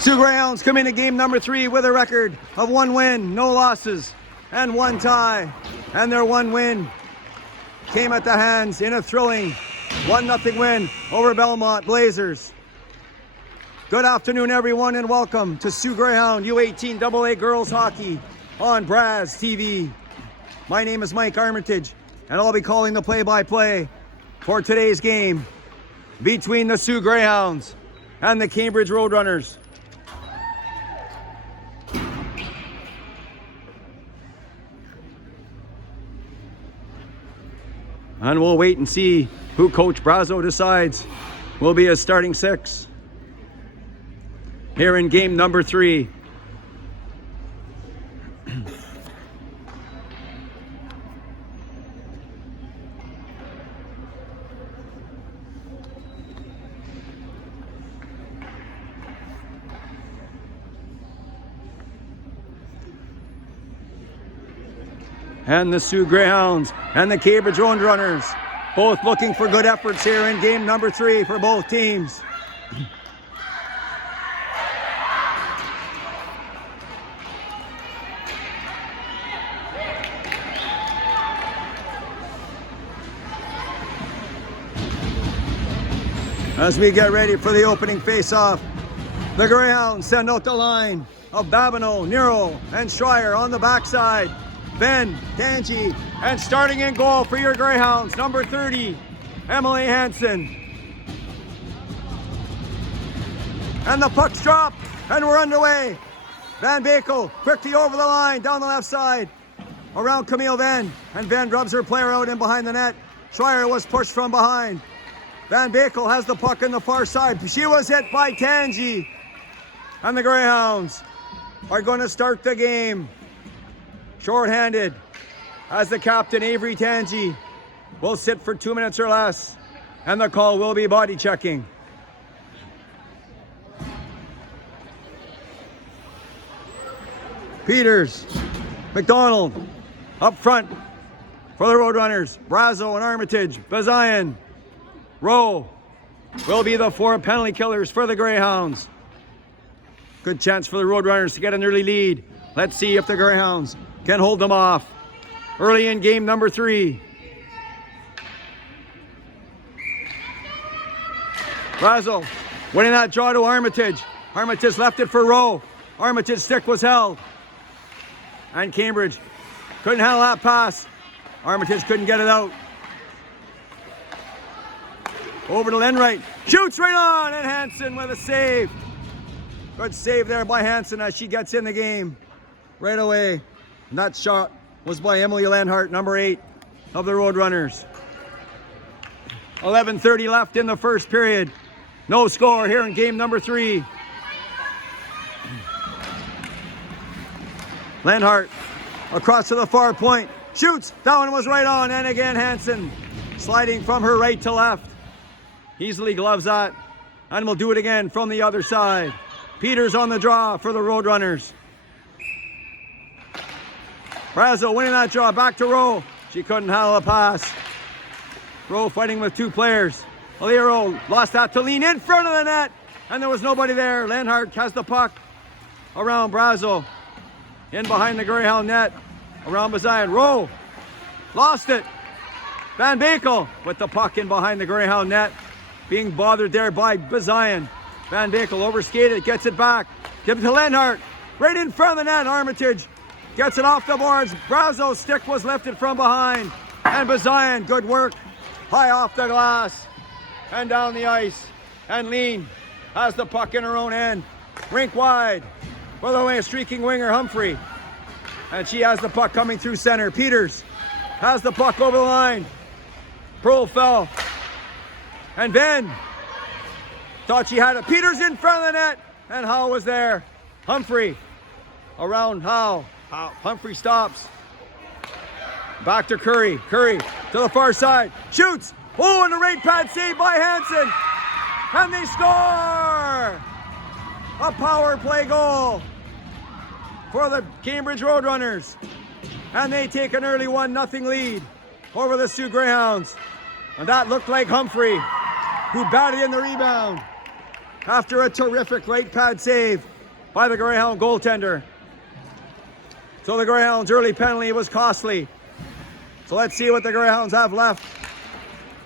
Sioux Greyhounds come into game number 3 with a record of 1 win, no losses, and 1 tie. And their 1 win came at the hands in a thrilling 1-0 win over Belmont Blazers. Good afternoon, everyone, and welcome to Sioux Greyhound U18AA Girls Hockey on Braz TV. My name is Mike Armitage, and I'll be calling the play-by-play for today's game between the Sioux Greyhounds and the Cambridge Roadrunners. And we'll wait and see who Coach Brazo decides will be his starting 6 here in game number 3. And the Sioux Greyhounds and the Cambridge Roadrunners both looking for good efforts here in game number 3 for both teams. As we get ready for the opening face-off, the Greyhounds send out the line of Babineau, Nero, and Schreier on the backside. Ben, Tangi, and starting in goal for your Greyhounds, number 30, Emily Hansen. And the puck's dropped, and we're underway. Van Bakel quickly over the line, down the left side, around Camille Van, and Van rubs her player out in behind the net. Schreier was pushed from behind. Van Bakel has the puck on the far side. She was hit by Tangi. And the Greyhounds are going to start the game short-handed, as the captain, Avery Tangi, will sit for 2 minutes or less, and the call will be body checking. Peters, McDonald, up front for the Roadrunners, Brazo and Armitage, Bazayan, Rowe will be the 4 penalty killers for the Greyhounds. Good chance for the Roadrunners to get an early lead. Let's see if the Greyhounds can hold them off early in game number 3. Brazo winning that draw to Armitage. Armitage left it for Rowe. Armitage's stick was held. And Cambridge couldn't handle that pass. Armitage couldn't get it out. Over to Lenwright. Shoots right on, and Hansen with a save. Good save there by Hansen as she gets in the game right away. And that shot was by Emily Lenhart, number 8 of the Roadrunners. 11:30 left in the first period. No score here in game number 3. Lenhart across to the far point. Shoots. That one was right on. And again, Hansen sliding from her right to left. Easily gloves that. And we'll do it again from the other side. Peters on the draw for the Roadrunners. Brazo winning that draw, back to Rowe. She couldn't handle a pass. Rowe fighting with 2 players. Aliro lost that to lean in front of the net, and there was nobody there. Lenhart has the puck around Brazo. In behind the Greyhound net, around Bazayan. Rowe lost it. Van Bakel with the puck in behind the Greyhound net, being bothered there by Bazayan. Van Bakel overskated, gets it back. Give it to Lenhart. Right in front of the net, Armitage gets it off the boards. Brazo's stick was lifted from behind. And Bazayan, good work. High off the glass and down the ice. And Lean has the puck in her own end. Rink wide for the streaking winger, Humphrey. And she has the puck coming through center. Peters has the puck over the line. Pearl fell. And Ben thought she had it. Peters in front of the net. And Howe was there. Humphrey around Howe. Humphrey stops. Back to Curry. Curry to the far side. Shoots. Oh, and a right pad save by Hansen. And they score! A power play goal for the Cambridge Roadrunners. And they take an early 1-0 lead over the Sioux Greyhounds. And that looked like Humphrey, who batted in the rebound. after a terrific right pad save by the Greyhound goaltender. So the Greyhounds' early penalty was costly. So let's see what the Greyhounds have left,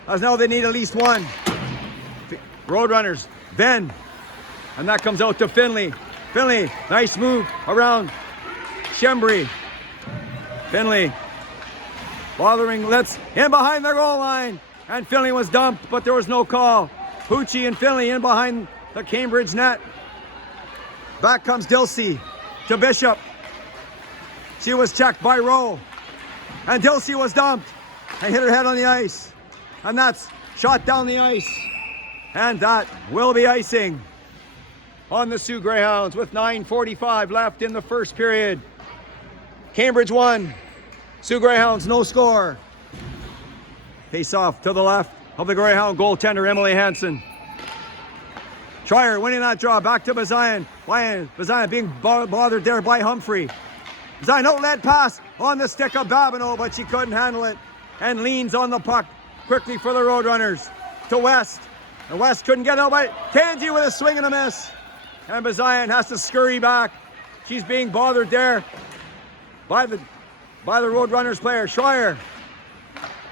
as now they need at least one. Roadrunners, Ben, and that comes out to Finley. Finley, nice move around Schembri. Finley bothering Litz in behind the goal line, and Finley was dumped, but there was no call. Pucci and Finley in behind the Cambridge net. Back comes Dilsey to Bishop. She was checked by Rowe, and Dilsey was dumped and hit her head on the ice, and that's shot down the ice, and that will be icing on the Sioux Greyhounds with 9:45 left in the first period. Cambridge 1, Sioux Greyhounds no score. Face off to the left of the Greyhound goaltender Emily Hansen. Trier winning that draw, back to Bazayan. Bazayan being bothered there by Humphrey. Bazayan outlet pass on the stick of Babineau, but she couldn't handle it and leans on the puck quickly for the Roadrunners to West. And West couldn't get out by Tangi with a swing and a miss. And Bazayan has to scurry back. She's being bothered there by the Roadrunners player. Schreier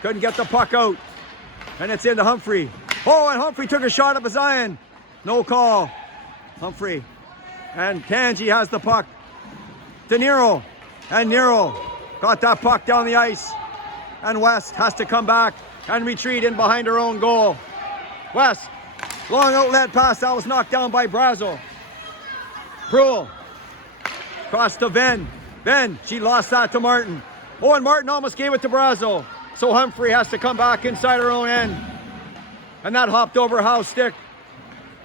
couldn't get the puck out. And it's into Humphrey. Oh, and Humphrey took a shot at Bazayan. No call. Humphrey. And Tangi has the puck to Nero. And Nero got that puck down the ice. And West has to come back and retreat in behind her own goal. West, long outlet pass, that was knocked down by Brazel. Pruill, cross to Venn. Venn, she lost that to Martin. Oh, and Martin almost gave it to Brazel. So Humphrey has to come back inside her own end. And that hopped over Howe's stick.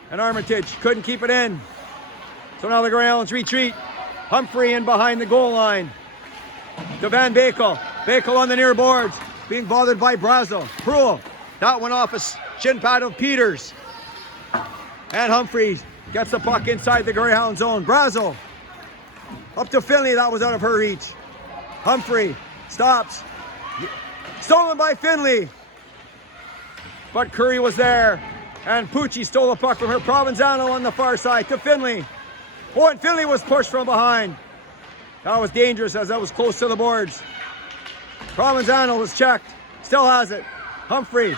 And Armitage couldn't keep it in. So now the Greyhounds retreat. Humphrey in behind the goal line. To Van Bakel. Bakel on the near boards, being bothered by Brazel. Pruill, that went off a shin pad of Peters. And Humphrey gets the puck inside the Greyhound zone. Brazel up to Finley, that was out of her reach. Humphrey stops. Stolen by Finley. But Curry was there. And Pucci stole the puck from her. Provenzano on the far side to Finley. Oh, and Finley was pushed from behind. That was dangerous as that was close to the boards. Provenzano was checked. Still has it. Humphrey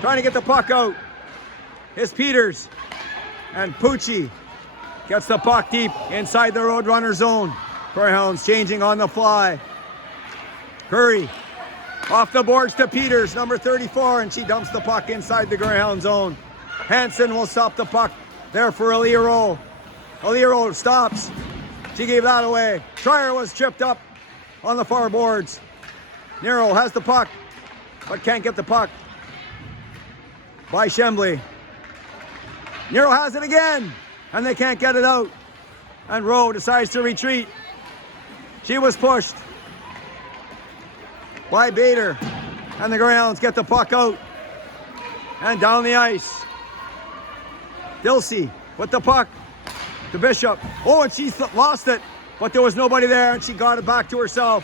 trying to get the puck out. It's Peters. And Pucci gets the puck deep inside the Roadrunner zone. Greyhounds changing on the fly. Curry off the boards to Peters, number 34, and she dumps the puck inside the Greyhound zone. Hansen will stop the puck there for Aliro. Aliro stops. She gave that away. Trier was tripped up on the far boards. Nero has the puck, but can't get the puck by Schembri. Nero has it again, and they can't get it out. And Rowe decides to retreat. She was pushed by Bader, and the Greyhounds get the puck out and down the ice. Dilsey with the puck to Bishop. Oh, and she lost it, but there was nobody there, and she got it back to herself.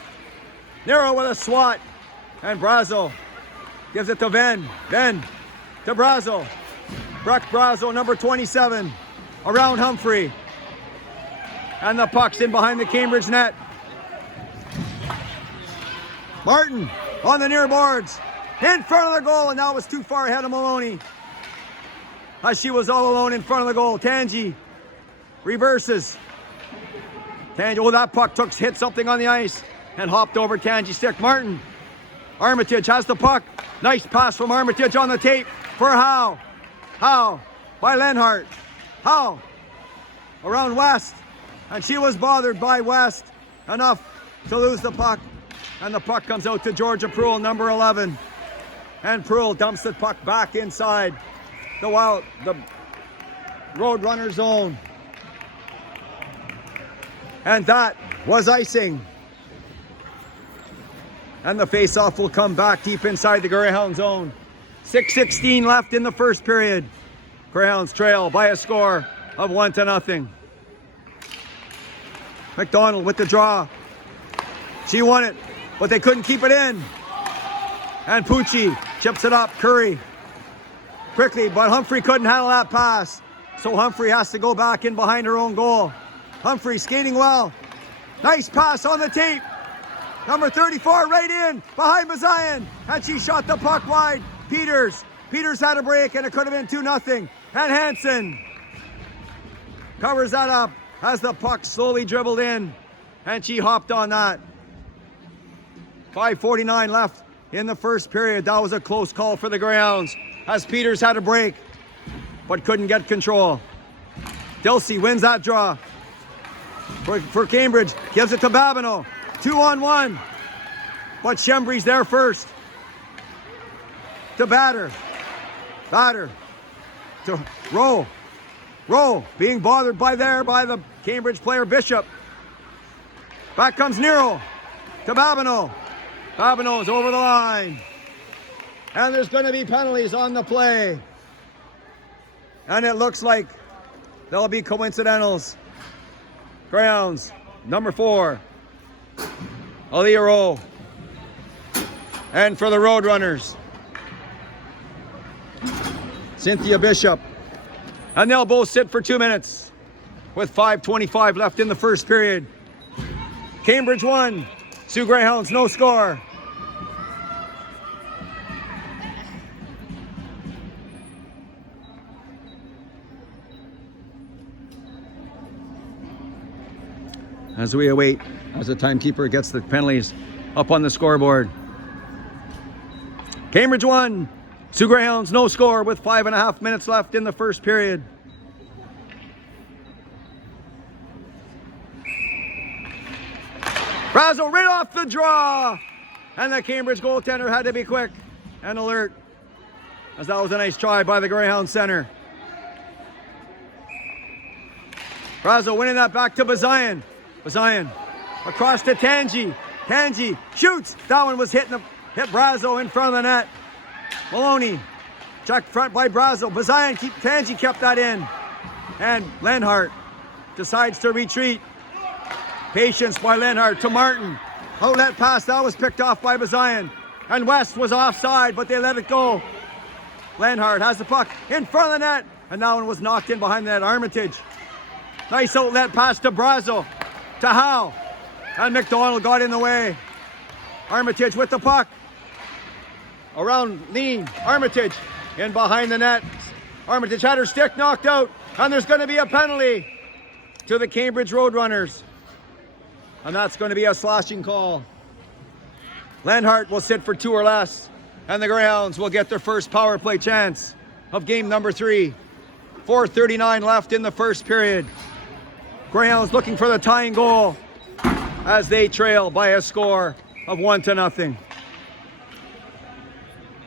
Nero with a swat, and Brazel gives it to Venn. Venn to Brazel. Breck Brazel, number 27, around Humphrey. And the puck's in behind the Cambridge net. Martin on the near boards, in front of the goal, and that was too far ahead of Maloney. As she was all alone in front of the goal. Tangi reverses. Tangi, oh, that puck hit something on the ice and hopped over Tangi's stick. Martin. Armitage has the puck. Nice pass from Armitage on the tape for Howe. Howe by Lenhart. Howe around West. And she was bothered by West enough to lose the puck. And the puck comes out to Georgia Pruill, number 11. And Pruill dumps the puck back inside the Roadrunner zone. And that was icing. And the face-off will come back deep inside the Greyhound zone. 6:16 left in the first period. Greyhounds trail by a score of 1-0. McDonald with the draw. She won it, but they couldn't keep it in. And Pucci chips it up. Curry quickly, but Humphrey couldn't handle that pass. So Humphrey has to go back in behind her own goal. Humphrey skating well. Nice pass on the tape. Number 34 right in behind Bazayan. And she shot the puck wide. Peters had a break and it could have been 2-0. And Hansen covers that up as the puck slowly dribbled in. And she hopped on that. 5:49 left in the first period. That was a close call for the Greyhounds as Peters had a break but couldn't get control. Dilsey wins that draw for Cambridge. Gives it to Babineau. 2-on-1. But Schembry's there first. To Batter. To Rowe being bothered by the Cambridge player Bishop. Back comes Nero to Babineau. Babineau's over the line. And there's going to be penalties on the play. And it looks like there'll be coincidentals. Greyhounds, number 4. Aaliyah Rowe. And for the Roadrunners, Cynthia Bishop. And they'll both sit for 2 minutes with 5:25 left in the first period. Cambridge 1, Sioux Greyhounds no score. As we await, as the timekeeper gets the penalties up on the scoreboard. Cambridge 1, Sioux Greyhounds no score with 5.5 minutes left in the first period. Brazo right off the draw. And the Cambridge goaltender had to be quick and alert, as that was a nice try by the Greyhound center. Brazo winning that back to Bazayan. Bazayan across to Tangi. Tangi shoots. That one was hit Brazo in front of the net. Maloney checked front by Brazo. Bazayan, Tangi kept that in. And Lenhart decides to retreat. Patience by Lenhart to Martin. Outlet pass, that was picked off by Bazayan. And West was offside, but they let it go. Lenhart has the puck in front of the net. And that one was knocked in behind the net. Armitage. Nice outlet pass to Brazo. To Howe. And McDonald got in the way. Armitage with the puck. Around Lean. Armitage in behind the net. Armitage had her stick knocked out. And there's going to be a penalty to the Cambridge Roadrunners. And that's going to be a slashing call. Lenhart will sit for 2 or less. And the Greyhounds will get their first power play chance of game number 3. 4:39 left in the first period. Greyhounds looking for the tying goal as they trail by a score of 1-0.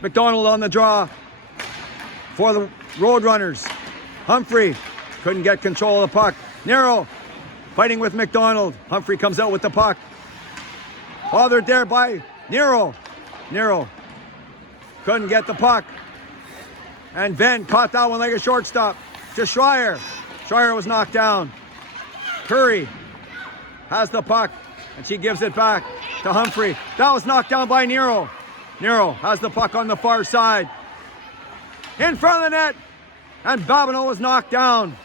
McDonald on the draw for the Roadrunners. Humphrey couldn't get control of the puck. Nero fighting with McDonald. Humphrey comes out with the puck. Bothered there by Nero. Nero couldn't get the puck. And Venn caught that one like a shortstop to Schreier. Schreier was knocked down. Curry has the puck, and she gives it back to Humphrey. That was knocked down by Nero. Nero has the puck on the far side. In front of the net, and Babineau was knocked down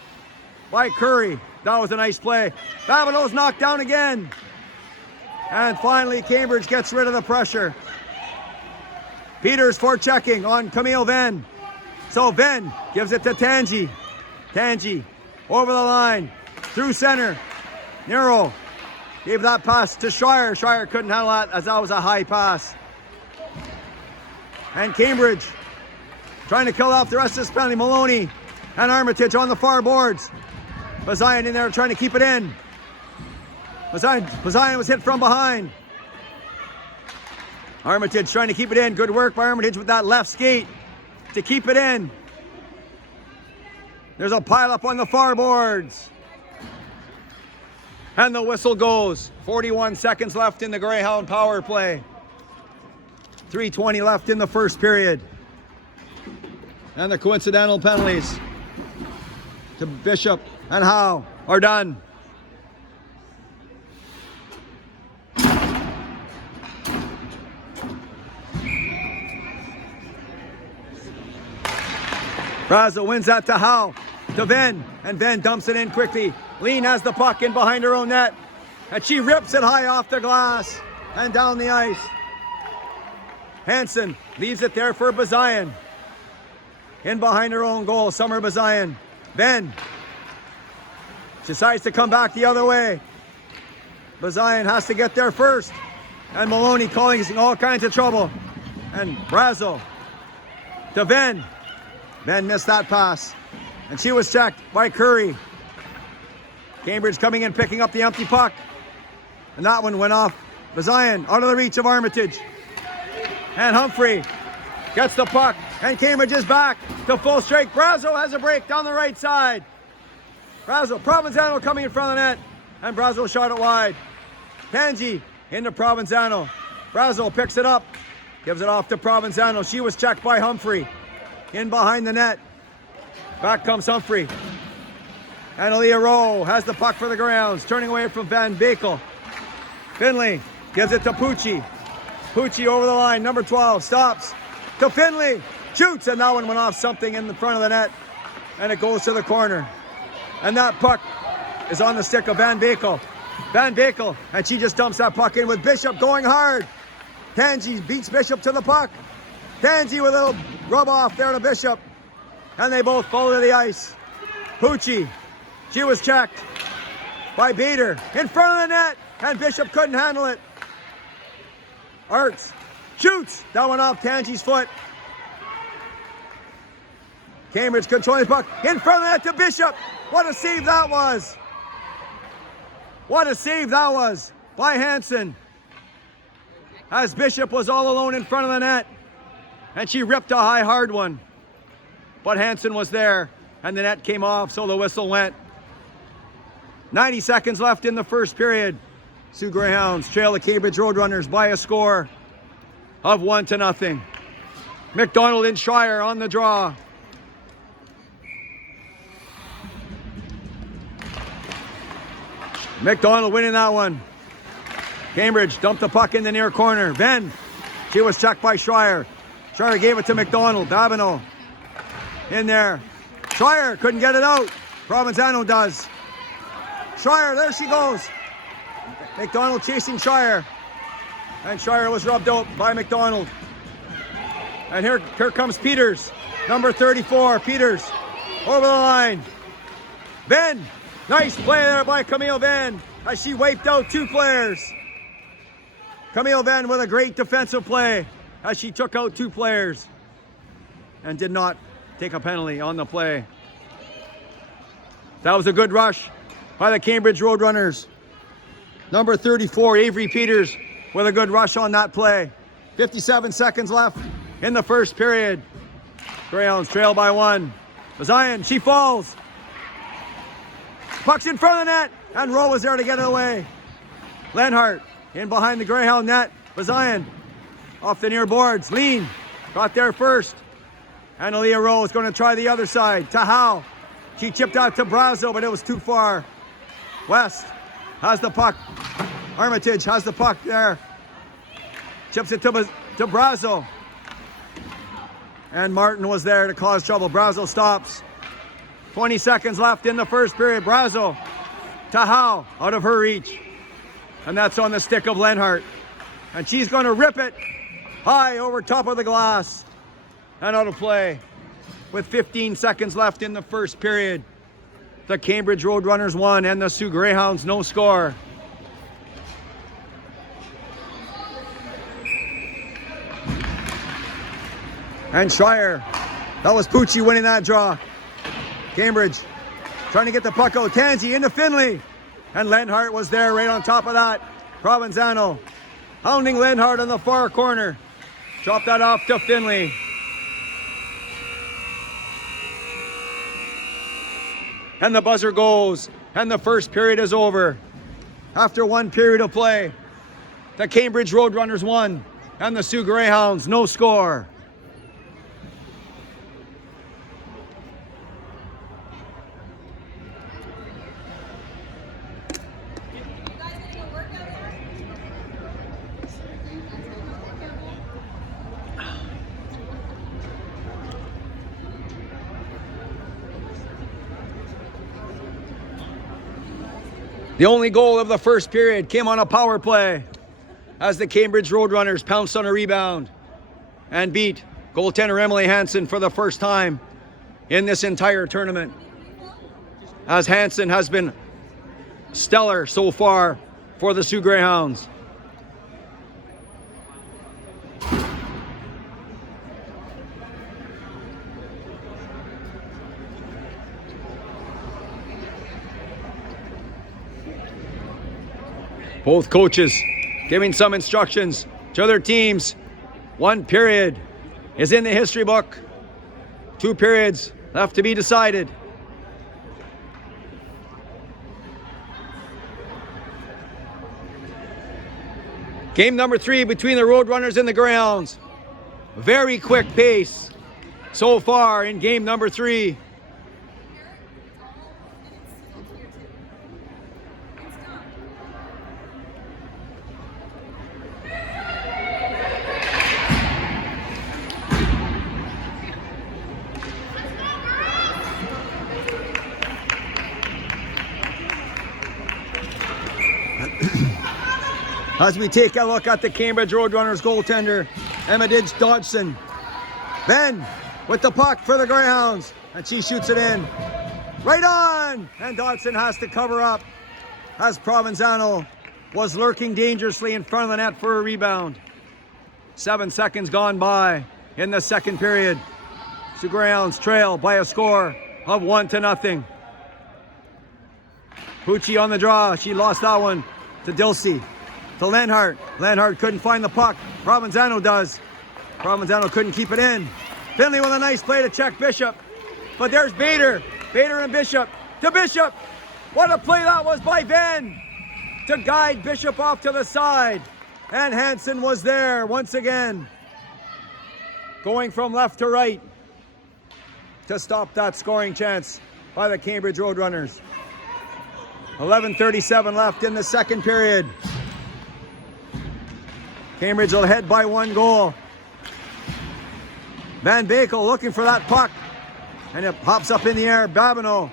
by Curry. That was a nice play. Babineau's knocked down again. And finally, Cambridge gets rid of the pressure. Peters forechecking on Camille Venn. So Venn gives it to Tangi. Tangi over the line. Through center. Nero gave that pass to Schreier. Schreier couldn't handle that as that was a high pass. And Cambridge trying to kill off the rest of this penalty. Maloney and Armitage on the far boards. Bazayan in there trying to keep it in. Bazayan was hit from behind. Armitage trying to keep it in. Good work by Armitage with that left skate to keep it in. There's a pile up on the far boards. And the whistle goes. 41 seconds left in the Greyhound power play. 3:20 left in the first period. And the coincidental penalties to Bishop and Howe are done. Brazo wins that to Howe. to Venn, and Venn dumps it in quickly. Lean has the puck in behind her own net, and she rips it high off the glass and down the ice. Hansen leaves it there for Bazayan. In behind her own goal, Summer Bazayan. Venn decides to come back the other way. Bazayan has to get there first, and Maloney causing all kinds of trouble. And Brazo to Venn. Venn missed that pass, and she was checked by Curry. Cambridge coming in, picking up the empty puck, and that one went off. Bazayan out of the reach of Armitage. And Humphrey gets the puck, and Cambridge is back to full strength. Brazo has a break down the right side. Brazo, Provenzano coming in front of the net, and Brazo shot it wide. Tangi into Provenzano. Brazo picks it up, gives it off to Provenzano. She was checked by Humphrey. In behind the net. Back comes Humphrey. And Aaliyah Rowe has the puck for the Greyhounds, turning away from Van Bakel. Finley gives it to Pucci. Pucci over the line, number 12, stops to Finley, shoots, and that one went off something in the front of the net, and it goes to the corner. And that puck is on the stick of Van Bakel. Van Bakel, and she just dumps that puck in with Bishop going hard. Tangi beats Bishop to the puck. Tangi with a little rub off there to Bishop, and they both fall to the ice. Pucci, she was checked by Bader in front of the net, and Bishop couldn't handle it. Arts shoots, that one off Tangi's foot. Cambridge controlling the puck in front of the net to Bishop. What a save that was. What a save that was by Hansen, as Bishop was all alone in front of the net, and she ripped a high hard one, but Hansen was there, and the net came off, so the whistle went. 90 seconds left in the first period. Sioux Greyhounds trail the Cambridge Roadrunners by a score of 1-0. McDonald and Schreier on the draw. McDonald winning that one. Cambridge dumped the puck in the near corner. Venn, she was checked by Schreier. Schreier gave it to McDonald. Babineau in there. Schreier couldn't get it out. Provenzano does. Schreier, there she goes. McDonald chasing Schreier. And Schreier was rubbed out by McDonald. And here comes Peters. Number 34, Peters. Over the line. Venn. Nice play there by Camille Venn as she wiped out two players. Camille Venn with a great defensive play as she took out two players and did not take a penalty on the play. That was a good rush by the Cambridge Roadrunners. Number 34, Avery Peters, with a good rush on that play. 57 seconds left in the first period. Greyhounds trail by 1. Bazayan, she falls. Puck's in front of the net, and Rowe was there to get it away. Lenhart in behind the Greyhound net. Bazayan off the near boards. Lean got there first. And Aaliyah Rowe is going to try the other side. To Howe. She chipped out to Brazo, but it was too far. West has the puck. Armitage has the puck there. Chips it to Brazo. And Martin was there to cause trouble. Brazo stops. 20 seconds left in the first period. Brazo to Howe, out of her reach. And that's on the stick of Lenhart. And she's going to rip it high over top of the glass. And out of play. With 15 seconds left in the first period. The Cambridge Roadrunners won and the Sioux Greyhounds no score. And Schreier, that was Pucci winning that draw. Cambridge trying to get the puck out. Tangi into Finley. And Lenhart was there right on top of that. Provenzano hounding Lenhart on the far corner. Drop that off to Finley. And the buzzer goes. And the first period is over. After one period of play, the Cambridge Roadrunners won. And the Sioux Greyhounds no score. The only goal of the first period came on a power play as the Cambridge Roadrunners pounced on a rebound and beat goaltender Emily Hansen for the first time in this entire tournament, as Hansen has been stellar so far for the Sioux Greyhounds. Both coaches giving some instructions to their teams. One period is in the history book. 2 periods left to be decided. Game number 3 between the Roadrunners and the Greyhounds. Very quick pace so far in game number 3. As we take a look at the Cambridge Roadrunners goaltender, Emma Dodson. Then, with the puck for the Greyhounds, and she shoots it in. Right on! And Dodson has to cover up as Provenzano was lurking dangerously in front of the net for a rebound. 7 seconds gone by in the second period. The Greyhounds trail by a score of 1-0. Pucci on the draw. She lost that one to Dilsey. To Lenhart. Lenhart couldn't find the puck. Provenzano does. Provenzano couldn't keep it in. Finley with a nice play to check Bishop. But there's Bader. Bader and Bishop. To Bishop. What a play that was by Venn to guide Bishop off to the side. And Hansen was there once again, going from left to right to stop that scoring chance by the Cambridge Roadrunners. 11:37 left in the second period. Cambridge will head by 1 goal. Van Bakel looking for that puck, and it pops up in the air. Babineau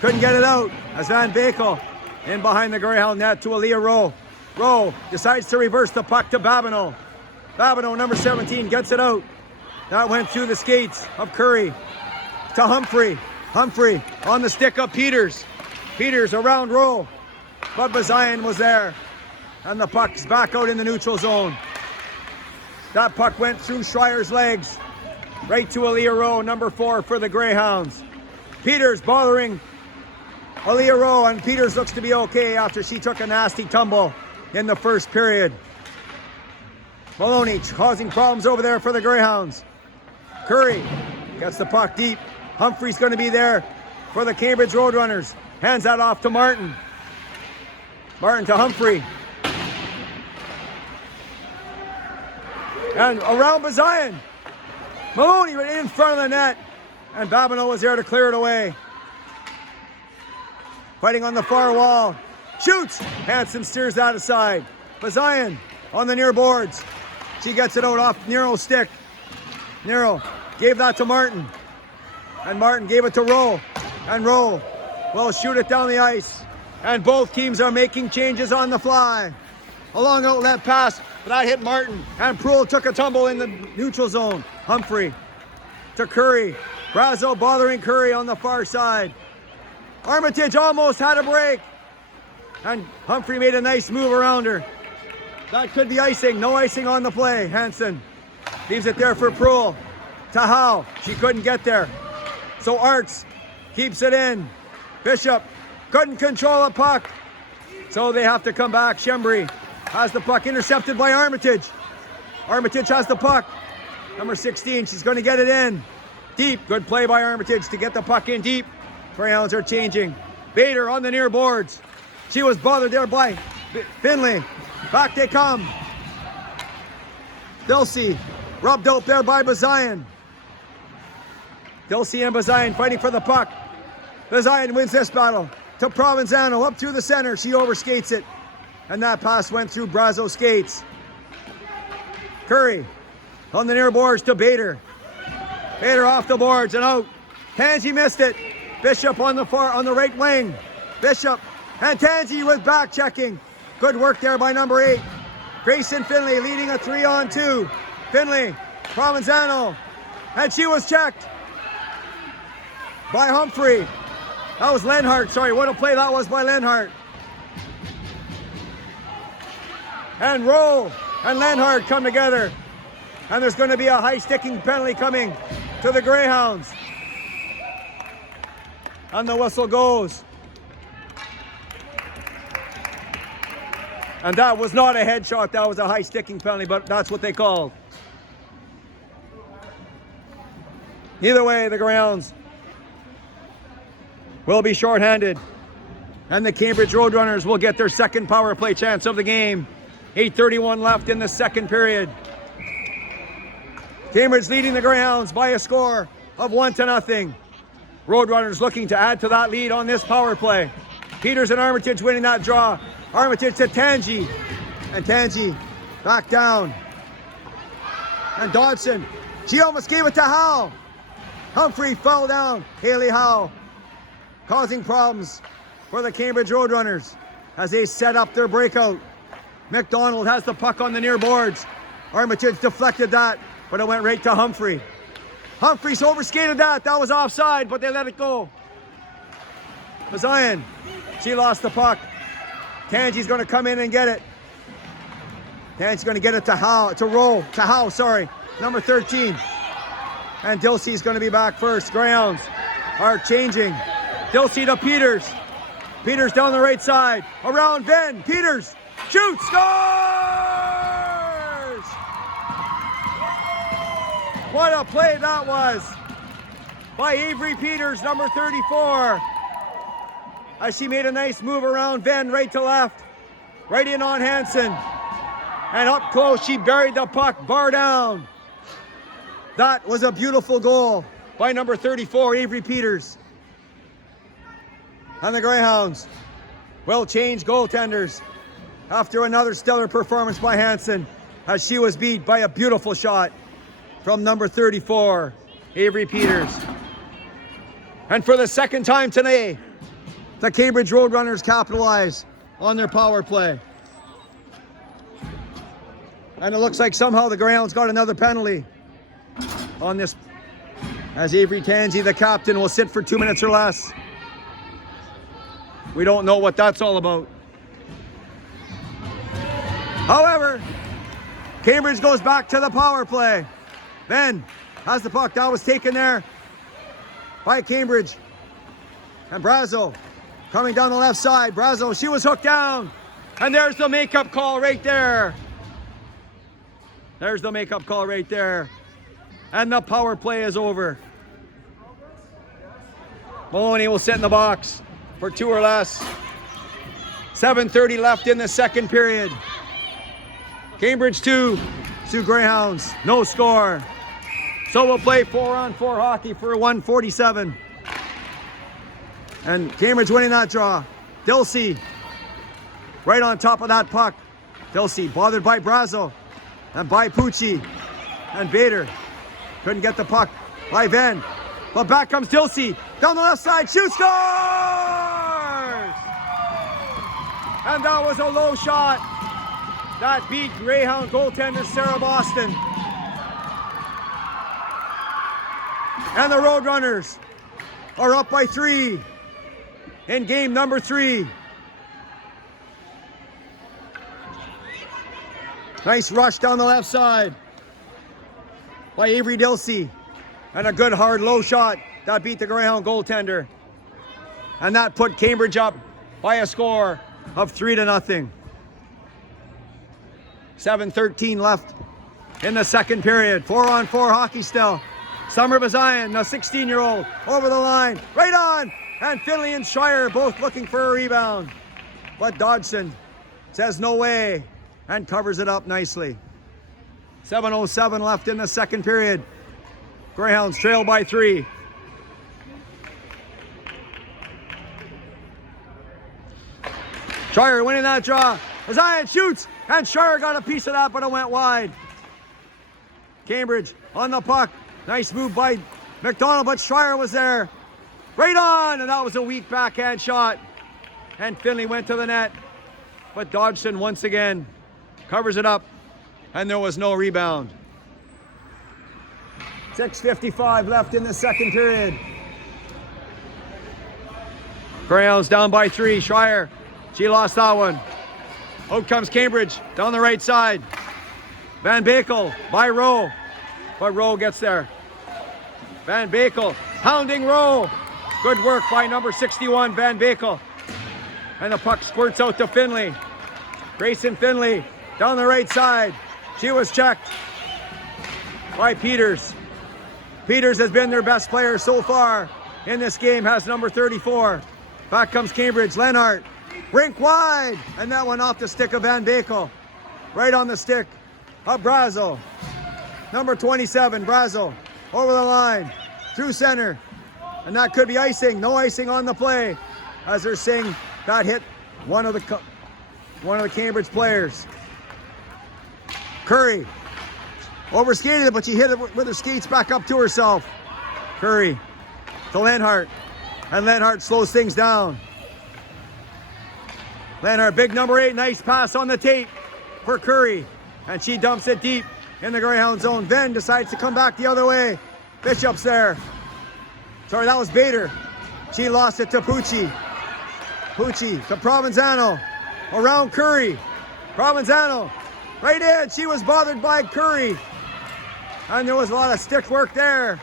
couldn't get it out as Van Bakel in behind the Greyhound net to Aaliyah Rowe. Rowe decides to reverse the puck to Babineau. Babineau, number 17, gets it out. That went through the skates of Curry to Humphrey. Humphrey on the stick of Peters. Peters around Rowe, but Bazian was there. And the puck's back out in the neutral zone. That puck went through Schreier's legs, right to Aaliyah Rowe, number 4 for the Greyhounds. Peters bothering Aaliyah Rowe, and Peters looks to be okay after she took a nasty tumble in the first period. Maloney causing problems over there for the Greyhounds. Curry gets the puck deep. Humphrey's going to be there for the Cambridge Roadrunners. Hands that off to Martin. Martin to Humphrey. And around Bazian. Maloney went in front of the net, and Babineau was there to clear it away. Fighting on the far wall. Shoots! Hansen steers that aside. Bazian on the near boards. She gets it out off Nero's stick. Nero gave that to Martin. And Martin gave it to Rowe. And Rowe will shoot it down the ice. And both teams are making changes on the fly. A long outlet pass, but that hit Martin. And Proulx took a tumble in the neutral zone. Humphrey to Curry. Brazo bothering Curry on the far side. Armitage almost had a break. And Humphrey made a nice move around her. That could be icing. No icing on the play. Hansen leaves it there for Proulx. To Howe. She couldn't get there. So Arts keeps it in. Bishop couldn't control a puck. So they have to come back. Shembry has the puck intercepted by Armitage. Armitage has the puck. Number 16, she's going to get it in. Deep, good play by Armitage to get the puck in deep. Greyhounds are changing. Bader on the near boards. She was bothered there by Finley. Back they come. Dilsey rubbed out there by Bazian. Dilsey and Bazian fighting for the puck. Bazian wins this battle to Provenzano up through the center. She overskates it. And that pass went through Brazo's skates. Curry on the near boards to Bader. Bader off the boards and out. Tansey missed it. Bishop on the right wing. Bishop And Tansy with back checking. Good work there by number 8. Grayson Finley leading a 3-on-2. Finley, Provenzano, and she was checked by Humphrey. That was Lenhart, sorry, what a play that was by Lenhart. And Rowe and Lenhart come together. And there's going to be a high sticking penalty coming to the Greyhounds. And the whistle goes. And that was not a headshot, that was a high sticking penalty, but that's what they called. Either way, the Greyhounds will be shorthanded. And the Cambridge Roadrunners will get their second power play chance of the game. 8:31 left in the second period. Cambridge leading the Greyhounds by a score of 1-0. Roadrunners looking to add to that lead on this power play. Peters and Armitage winning that draw. Armitage to Tangi. And Tangi back down. And Dodson. She almost gave it to Howe. Humphrey fell down. Haley Howe causing problems for the Cambridge Roadrunners as they set up their breakout. McDonald has the puck on the near boards. Armitage deflected that, but it went right to Humphrey. Humphreys overskated that. That was offside, but they let it go. Mazayan, she lost the puck. Tangi's going to come in and get it. Tangi's going to get it to Howe, sorry, number 13. And Dilsey's going to be back first. Greyhounds are changing. Dilsey to Peters. Peters down the right side. Around Venn. Peters shoots, scores! What a play that was by Avery Peters, number 34. As she made a nice move around Venn, right to left. Right in on Hansen. And up close, she buried the puck, bar down. That was a beautiful goal by number 34, Avery Peters. And the Greyhounds will change goaltenders after another stellar performance by Hansen, as she was beat by a beautiful shot from number 34, Avery Peters. And for the second time today, the Cambridge Roadrunners capitalize on their power play. And it looks like somehow the Greyhounds got another penalty on this, as Avery Tansey, the captain, will sit for 2 minutes or less. We don't know what that's all about. However, Cambridge goes back to the power play. Then has the puck. That was taken there by Cambridge. And Brazo coming down the left side. Brazo, she was hooked down. And there's the makeup call right there. There's the makeup call right there. And the power play is over. Maloney will sit in the box for 2 or less. 7:30 left in the second period. Cambridge 2, Sioux Greyhounds, no score. So we'll play 4-on-4 hockey for 1:47. And Cambridge winning that draw. Dilsey right on top of that puck. Dilsey bothered by Brazo and by Pucci and Bader. Couldn't get the puck by Venn. But back comes Dilsey down the left side. Shoot, scores! And that was a low shot. That beat Greyhound goaltender Sarah Boston. And the Roadrunners are up by 3 in game number 3. Nice rush down the left side by Avery Dilsey. And a good hard low shot that beat the Greyhound goaltender. And that put Cambridge up by a score of 3-0. 7:13 left in the second period. 4-on-4 hockey still. Summer Bazayan, the 16-year-old, over the line, right on. And Finley and Shire both looking for a rebound. But Dodson says no way and covers it up nicely. 7:07 left in the second period. Greyhounds trail by 3. Shire winning that draw. Bazayan shoots, and Shire got a piece of that, but it went wide. Cambridge on the puck. Nice move by McDonald, but Shire was there. Right on, and that was a weak backhand shot. and Finley went to the net. But Dodgson once again covers it up, and there was no rebound. 6:55 left in the second period. Greyhounds down by 3. Schreier, she lost that one. Out comes Cambridge down the right side. Van Bakel by Rowe, but Rowe gets there. Van Bakel pounding Rowe. Good work by number 61, Van Bakel. And the puck squirts out to Finley. Grayson Finley down the right side. She was checked by Peters. Peters has been their best player so far in this game, has number 34. Back comes Cambridge. Lenhart, rink wide, and that one off the stick of Van Bakel. Right on the stick of Brazel. Number 27, Brazel, over the line, through center. And that could be icing. No icing on the play, as they're saying that hit one of the Cambridge players. Curry overskated it, but she hit it with her skates back up to herself. Curry to Lenhart, and Lenhart slows things down. Lenhart, big number 8, nice pass on the tape for Curry, and she dumps it deep in the Greyhound zone. Venn decides to come back the other way. Bishop's there. Sorry, that was Bader. She lost it to Pucci. Pucci to Provenzano. Around Curry. Provenzano right in. She was bothered by Curry. And there was a lot of stick work there.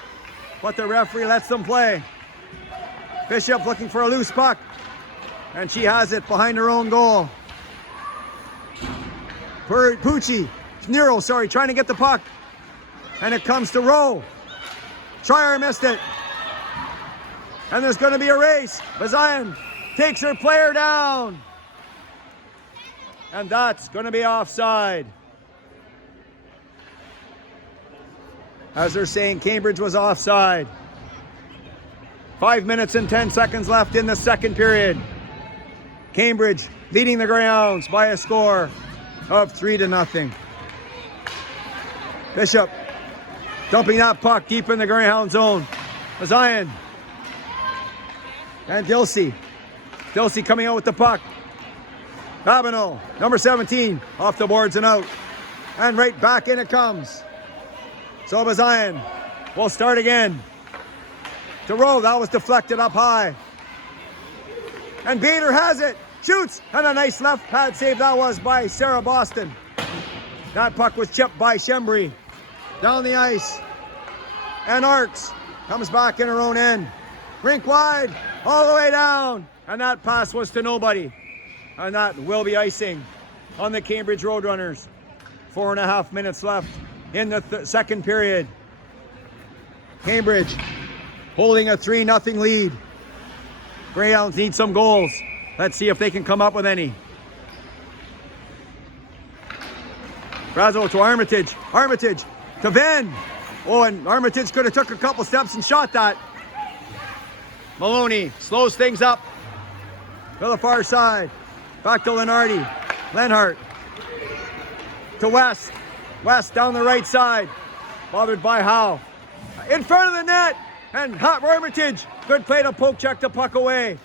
But the referee lets them play. Bishop looking for a loose puck. And she has it behind her own goal. Pucci. Nero, sorry, trying to get the puck. And it comes to Rowe. Schreier missed it. And there's going to be a race. Bazayan takes her player down. And that's going to be offside. As they're saying, Cambridge was offside. 5 minutes and 10 seconds left in the second period. Cambridge leading the Greyhounds by a score of 3-0. Bishop dumping that puck deep in the Greyhound zone. Bazayan. And Dilsey. Dilsey coming out with the puck. Babineau, number 17, off the boards and out. And right back in it comes. So Bazayan will start again. To Rowe, that was deflected up high. And Bader has it. Shoots. And a nice left pad save that was by Sarah Boston. That puck was chipped by Shembry. Down the ice. And Arts comes back in her own end. Rink wide, all the way down. And that pass was to nobody. And that will be icing on the Cambridge Roadrunners. 4.5 minutes left in the second period. Cambridge holding a 3-0 lead. Greyhounds need some goals. Let's see if they can come up with any. Brazo to Armitage. Armitage to Venn. Oh, and Armitage could have took a couple steps and shot that. Maloney slows things up to the far side. Back to Lenardi. Lenhart to West. West down the right side. Bothered by Howe. In front of the net. And Armitage. Good play to poke check the puck away.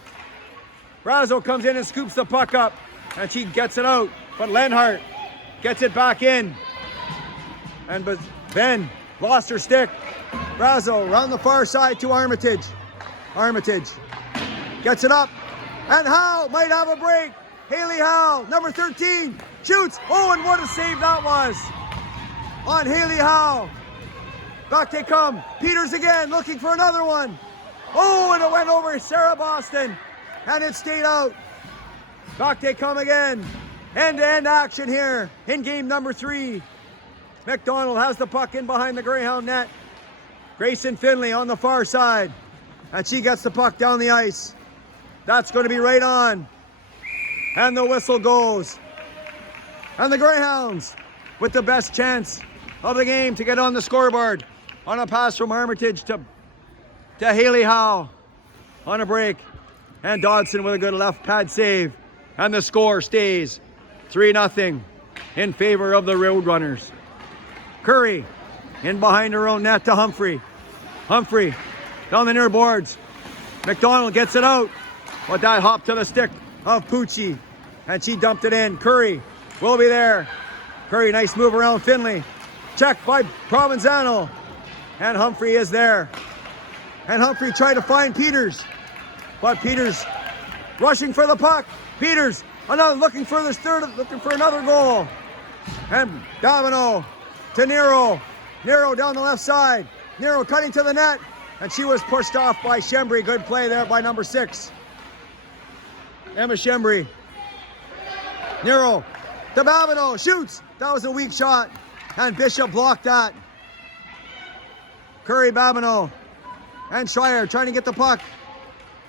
Brazo comes in and scoops the puck up. And she gets it out. But Lenhart gets it back in. And Ben lost her stick. Brazo around the far side to Armitage. Armitage gets it up. And Howe might have a break. Haley Howe, number 13, shoots. Oh, and what a save that was on Haley Howe. Back they come. Peters again, looking for another one. Oh, and it went over Sarah Boston, and it stayed out. Back they come again. End-to-end action here in game number 3. McDonald has the puck in behind the Greyhound net. Grayson Finley on the far side, and she gets the puck down the ice. That's going to be right on. And the whistle goes. And the Greyhounds with the best chance of the game to get on the scoreboard on a pass from Armitage to Haley Howe on a break. And Dodson with a good left pad save. And the score stays 3-0 in favor of the Roadrunners. Curry in behind her own net to Humphrey. Humphrey down the near boards. McDonald gets it out. But that hop to the stick of Pucci. And she dumped it in. Curry will be there. Curry, nice move around Finley. Checked by Provenzano. And Humphrey is there. And Humphrey tried to find Peters. But Peters rushing for the puck. Peters looking for another goal. And Domino to Nero. Nero down the left side. Nero cutting to the net. And she was pushed off by Schembri. Good play there by number 6. Emma Schembri. Nero to Babineau. Shoots. That was a weak shot. And Bishop blocked that. Curry, Babineau. And Schreier trying to get the puck.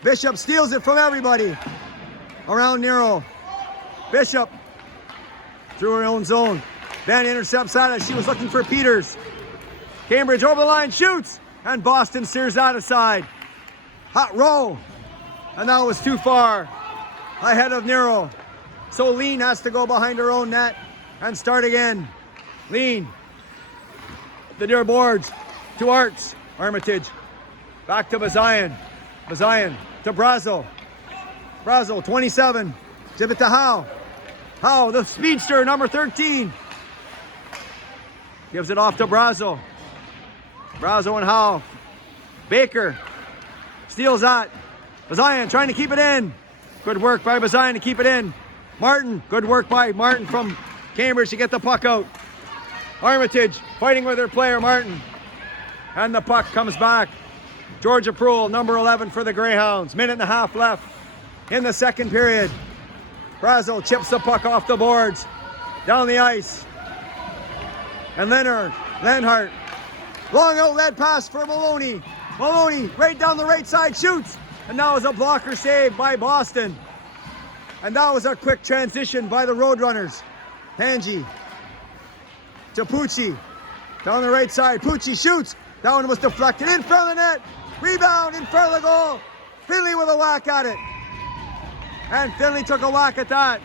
Bishop steals it from everybody around Nero. Bishop through her own zone. Van intercepts that as she was looking for Peters. Cambridge over the line, shoots, and Boston steers that aside. Hot roll, and that was too far ahead of Nero. So Lean has to go behind her own net and start again. Lean, the near boards to Arts. Armitage, back to Bazayan. Bazayan to Brazo. Brazo, 27. Give it to Howe. Howe, the speedster, number 13. Gives it off to Brazo. Brazo and Howe. Baker steals that. Bazayan trying to keep it in. Good work by Bazayan to keep it in. Martin, good work by Martin from Cambridge to get the puck out. Armitage fighting with her player, Martin. And the puck comes back. Georgia Proul, number 11 for the Greyhounds. Minute and a half left in the second period. Brazo chips the puck off the boards. Down the ice. And Lenhart. Long outlet pass for Maloney. Maloney right down the right side, shoots. And that was a blocker save by Boston. And that was a quick transition by the Roadrunners. Panji to Pucci. Down the right side, Pucci shoots. That one was deflected in front of the net. Rebound in front of the goal. Finley with a whack at it. And Finley took a whack at that.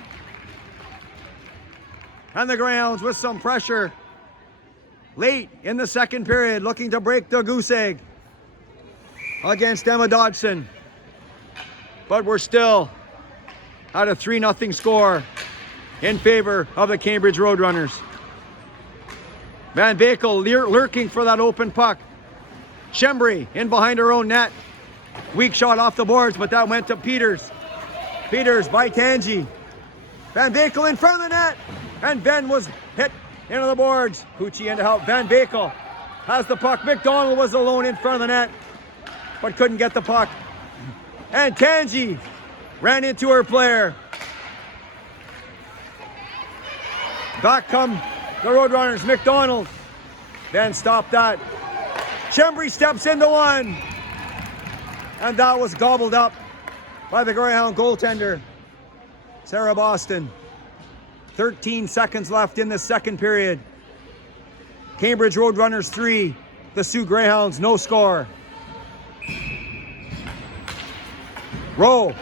And the Greyhounds with some pressure late in the second period, looking to break the goose egg against Emma Dodson. But we're still at a 3-0 score in favor of the Cambridge Roadrunners. Van Bakel lurking for that open puck. Schembri in behind her own net. Weak shot off the boards, but that went to Peters. Peters by Tangi. Van Bakel in front of the net. And Ben was hit into the boards. Pucci in to help. Van Bakel has the puck. McDonald was alone in front of the net, but couldn't get the puck. And Tangi ran into her player. Back come the Roadrunners. McDonald then stopped that. Schembri steps into one. And that was gobbled up by the Greyhound goaltender, Sarah Boston. 13 seconds left in the second period. Cambridge Roadrunners 3, the Sioux Greyhounds no score. Rowe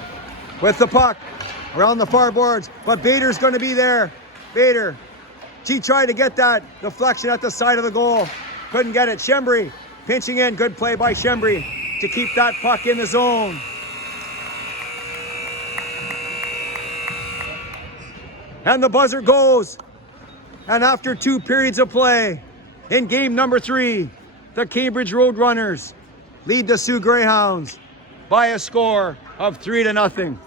with the puck around the far boards, but Bader's going to be there. Bader, she tried to get that deflection at the side of the goal. Couldn't get it. Schembri pinching in. Good play by Schembri to keep that puck in the zone. And the buzzer goes. And after 2 periods of play in game number 3, the Cambridge Roadrunners lead the Sioux Greyhounds by a score of 3-0.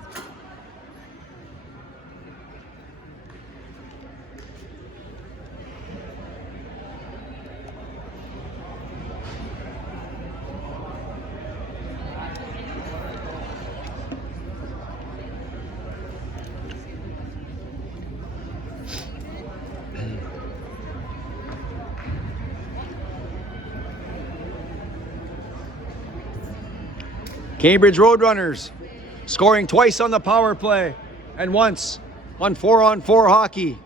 Cambridge Roadrunners scoring twice on the power play and once on 4-on-4 hockey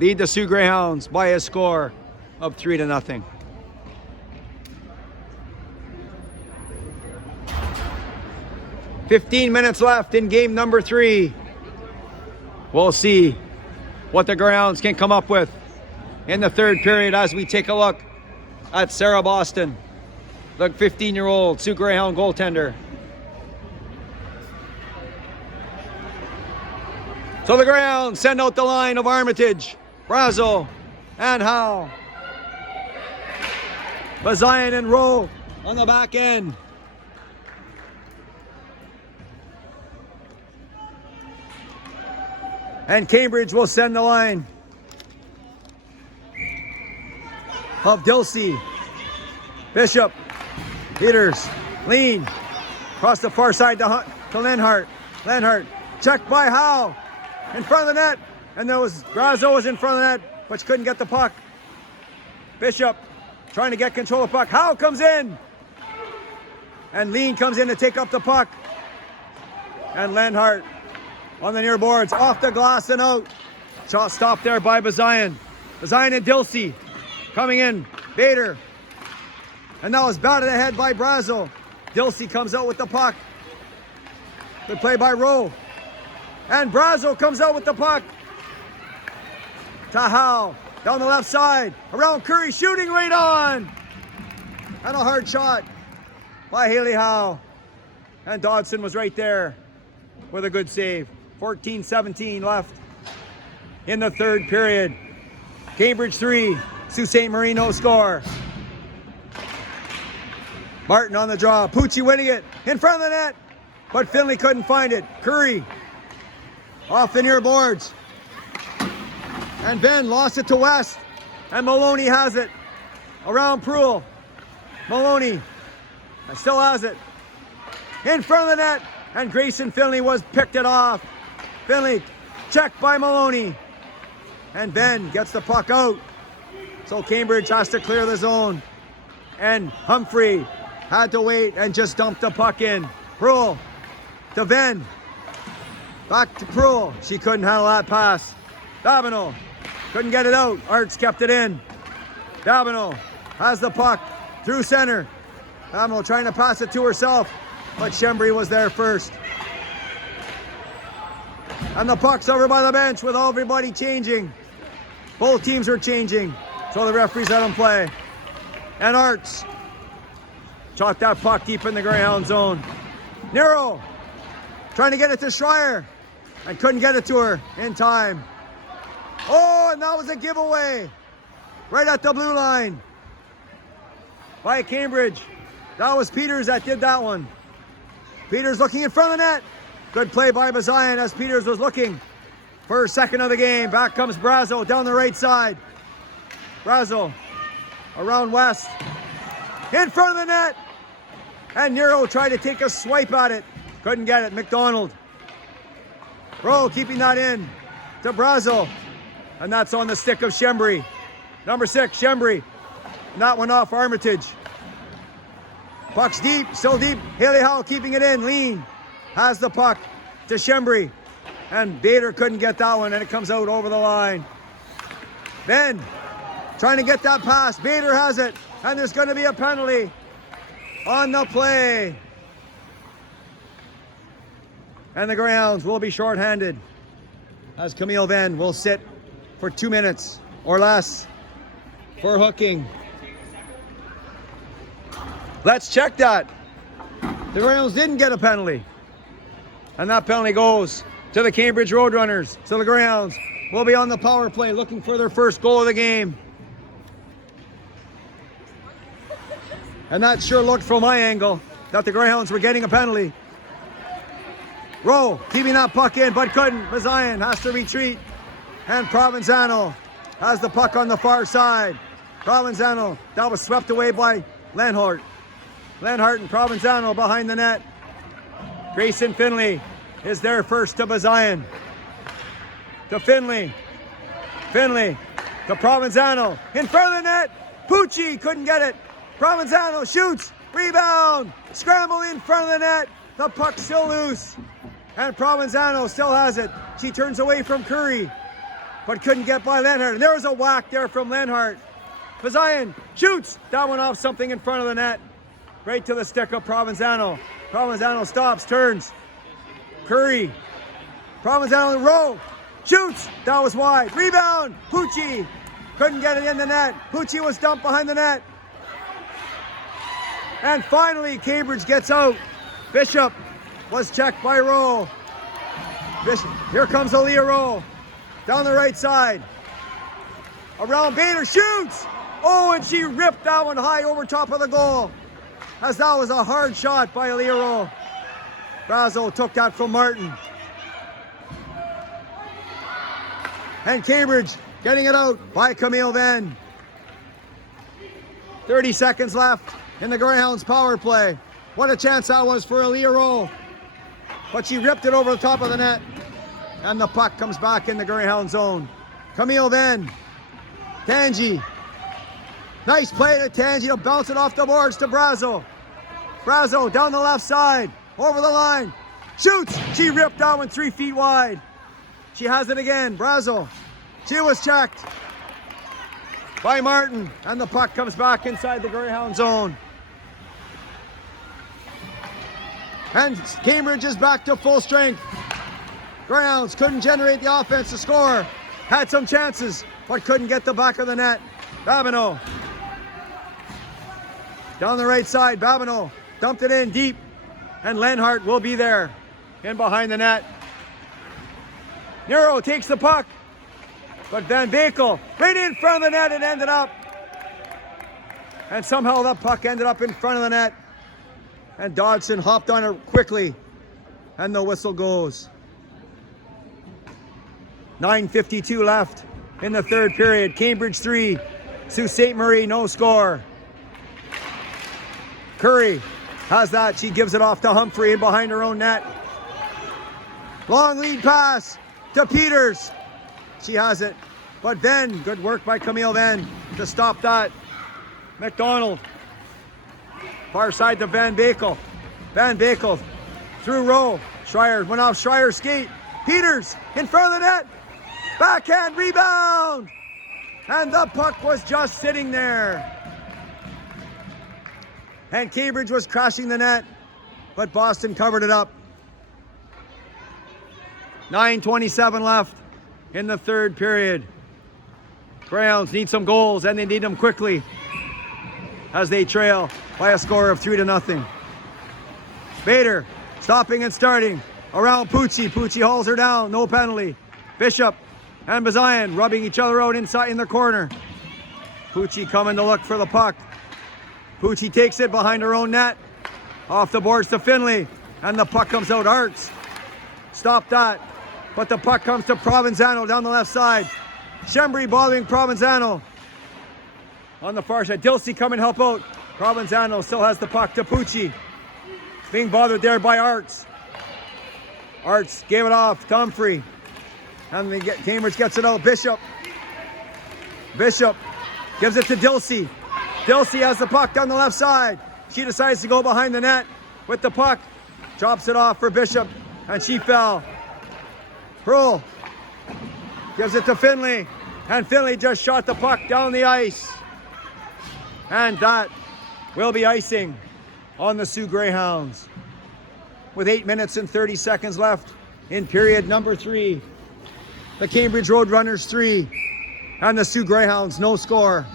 lead the Sioux Greyhounds by a score of 3-0. "15 minutes left in game number 3. We'll see what the Greyhounds can come up with in the third period as we take a look at Sarah Boston, the 15-year-old Sioux Greyhound goaltender. So the Greyhounds send out the line of Armitage, Brazo, and Howe. Bazian and Rowe on the back end. And Cambridge will send the line of Dilsey, Bishop, Peters, Lean, across the far side to Lenhart. Lenhart, checked by Howe, in front of the net, and there was Brazo was in front of the net, but couldn't get the puck. Bishop trying to get control of the puck. Howe comes in, and Lean comes in to take up the puck. And Lenhart on the near boards, off the glass and out. Shot stopped there by Bazian. Bazian and Dilsey coming in. Bader. And that was batted ahead by Brazo. Dilsey comes out with the puck. Good play by Rowe. And Brazo comes out with the puck. To Howe. Down the left side. Around Curry, shooting right on. And a hard shot by Haley Howe. And Dodson was right there with a good save. 14-17 left in the third period. Cambridge 3, Sault Ste. Marie no score. Martin on the draw. Pucci winning it in front of the net, but Finley couldn't find it. Curry off the near boards. And Ben lost it to West. And Maloney has it around Proulx. Maloney still has it in front of the net. And Grayson Finley picked it off. Finley checked by Maloney. And Ben gets the puck out. So Cambridge has to clear the zone. And Humphrey had to wait and just dumped the puck in. Proulx to Ben. Back to Proulx. She couldn't handle that pass. Babineau couldn't get it out. Arts kept it in. Babineau has the puck through center. Babineau trying to pass it to herself, but Schembri was there first. And the puck's over by the bench with everybody changing. Both teams are changing, so the referees let them play. And Arts shot that puck deep in the Greyhound zone. Nero trying to get it to Schreier and couldn't get it to her in time. Oh, and that was a giveaway right at the blue line by Cambridge. That was Peters that did that one. Peters looking in front of the net. Good play by Bazian as Peters was looking for her second of the game. Back comes Brazo down the right side. Brazo around West. In front of the net. And Nero tried to take a swipe at it. Couldn't get it. McDonald. Rowe keeping that in to Brazo. And that's on the stick of Schembri. Number 6, Schembri. And that one off Armitage. Puck's deep, still deep. Haley Howe keeping it in. Lean has the puck to Schembri. And Bader couldn't get that one, and it comes out over the line. Ben trying to get that pass. Bader has it, and there's going to be a penalty on the play. And the Greyhounds will be shorthanded as Camille Venn will sit for 2 minutes or less for hooking. Let's check that. The Greyhounds didn't get a penalty. And that penalty goes to the Cambridge Roadrunners. So the Greyhounds will be on the power play looking for their first goal of the game. And that sure looked from my angle that the Greyhounds were getting a penalty. Rowe keeping that puck in but couldn't. Bazian has to retreat. And Provenzano has the puck on the far side. Provenzano, that was swept away by Lenhart. Lenhart and Provenzano behind the net. Grayson Finley is there first to Bazian. To Finley. Finley to Provenzano. In front of the net. Pucci couldn't get it. Provenzano shoots. Rebound. Scramble in front of the net. The puck still loose. And Provenzano still has it. She turns away from Curry, but couldn't get by Lenhart. And there was a whack there from Lenhart. Bazian shoots. That one off something in front of the net. Right to the stick of Provenzano. Provenzano stops, turns. Curry. Provenzano in row. Shoots. That was wide. Rebound. Pucci. Couldn't get it in the net. Pucci was dumped behind the net. And finally, Cambridge gets out. Bishop was checked by Rowe. Here comes Aaliyah Rowe. Down the right side. Around Bader, shoots! Oh, and she ripped that one high over top of the goal. As that was a hard shot by Aaliyah Rowe. Brazo took that from Martin. And Cambridge getting it out by Camille Venn. 30 seconds left in the Greyhounds power play. What a chance that was for Aaliyah Rowe. But she ripped it over the top of the net. And the puck comes back in the Greyhound zone. Camille Venn. Tangi. Nice play to Tangi to bounce it off the boards to Brazo. Brazo down the left side. Over the line. Shoots. She ripped that one 3 feet wide. She has it again. Brazo. She was checked by Martin. And the puck comes back inside the Greyhound zone. And Cambridge is back to full strength. Greyhounds couldn't generate the offense to score. Had some chances, but couldn't get the back of the net. Babineau. Down the right side, Babineau dumped it in deep. And Lenhart will be there in behind the net. Nero takes the puck. But Van Bakel, right in front of the net, it ended up. And somehow that puck ended up in front of the net. And Dodson hopped on it quickly. And the whistle goes. 9:52 left in the third period. Cambridge 3, Sault Ste. Marie, no score. Curry has that. She gives it off to Humphrey in behind her own net. Long lead pass to Peters. She has it. But Venn, good work by Camille Venn to stop that. McDonald. Far side to Van Bakel. Van Bakel through Rowe. Schreier went off Schreier's skate. Peters in front of the net. Backhand rebound. And the puck was just sitting there. And Cambridge was crashing the net, but Boston covered it up. 9:27 left in the third period. Greyhounds need some goals, and they need them quickly as they trail by a score of 3-0. Bader stopping and starting around Pucci. Pucci hauls her down, no penalty. Bishop and Bazayan rubbing each other out inside in the corner. Pucci coming to look for the puck. Pucci takes it behind her own net. Off the boards to Finley. And the puck comes out. Arts. Stop that. But the puck comes to Provenzano down the left side. Shembri bothering Provenzano. On the far side. Dilsey come and help out. Provenzano still has the puck to Pucci. Being bothered there by Arts. Arts gave it off to Humphrey. And Cambridge gets it out. Bishop. Bishop gives it to Dilsey. Dilsey has the puck down the left side. She decides to go behind the net with the puck. Drops it off for Bishop, and she fell. Hurl gives it to Finley, and Finley just shot the puck down the ice. And that will be icing on the Sioux Greyhounds. With 8 minutes and 30 seconds left in period number 3. The Cambridge Roadrunners 3, and the Sioux Greyhounds no score.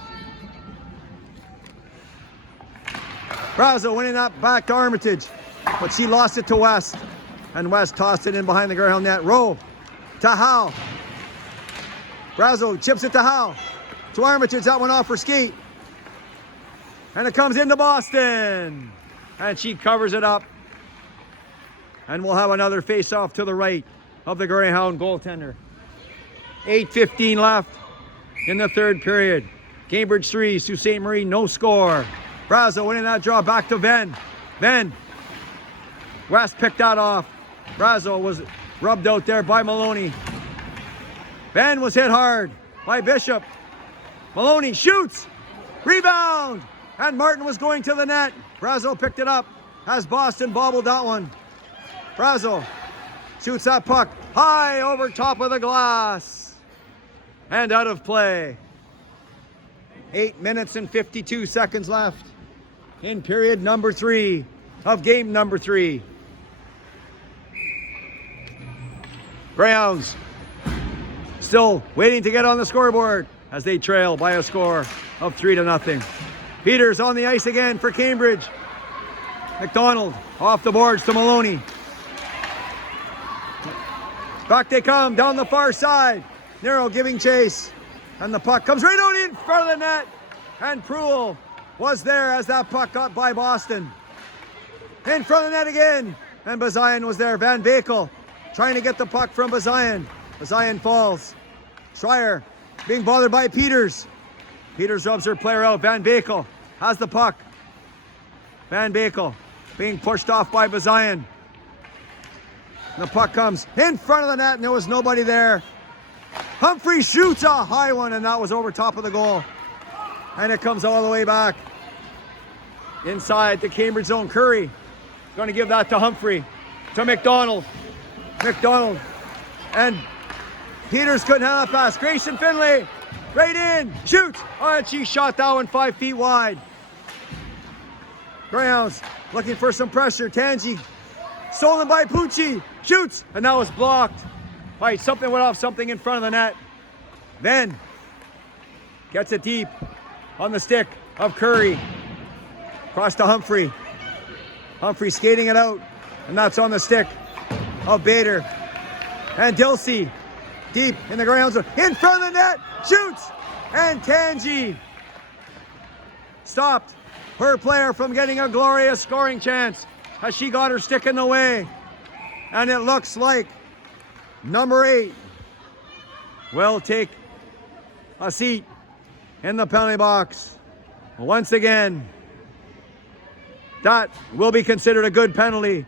Brazo winning that back to Armitage, but she lost it to West. And West tossed it in behind the Greyhound net. Rowe to Howe. Brazo chips it to Howe. To Armitage, that went off her skate. And it comes into Boston. And she covers it up. And we'll have another face-off to the right of the Greyhound goaltender. 8:15 left in the third period. Cambridge 3, Sault Ste. Marie, no score. Brazo winning that draw back to Venn. Venn. West picked that off. Brazo was rubbed out there by Maloney. Venn was hit hard by Bishop. Maloney shoots. Rebound. And Martin was going to the net. Brazo picked it up as Boston bobbled that one. Brazo shoots that puck high over top of the glass. And out of play. 8 minutes and 52 seconds left in period number 3 of game number 3. Greyhounds still waiting to get on the scoreboard as they trail by a score of 3-0. Peters on the ice again for Cambridge. McDonald off the boards to Maloney. Back they come down the far side. Nero giving chase. And the puck comes right out in front of the net. And Proul was there as that puck got by Boston. In front of the net again. And Bazayan was there. Van Bakel trying to get the puck from Bazayan. Bazayan falls. Schreier being bothered by Peters. Peters rubs her player out. Van Bakel has the puck. Van Bakel being pushed off by Bazayan. The puck comes in front of the net and there was nobody there. Humphrey shoots a high one and that was over top of the goal. And it comes all the way back inside the Cambridge zone. Curry going to give that to Humphrey, to McDonald. McDonald and Peters couldn't have a pass. Grayson Finlay right in, shoots. Oh, and she shot that one 5 feet wide. Greyhounds looking for some pressure. Tangi stolen by Pucci, shoots, and that was blocked. All right, something went off something in front of the net. Then gets it deep on the stick of Curry. Across to Humphrey. Humphrey skating it out, and that's on the stick of Bader. And Dilsey deep in the Greyhounds zone. In front of the net, shoots, and Tangi stopped her player from getting a glorious scoring chance as she got her stick in the way. And it looks like number 8 will take a seat in the penalty box. Once again, that will be considered a good penalty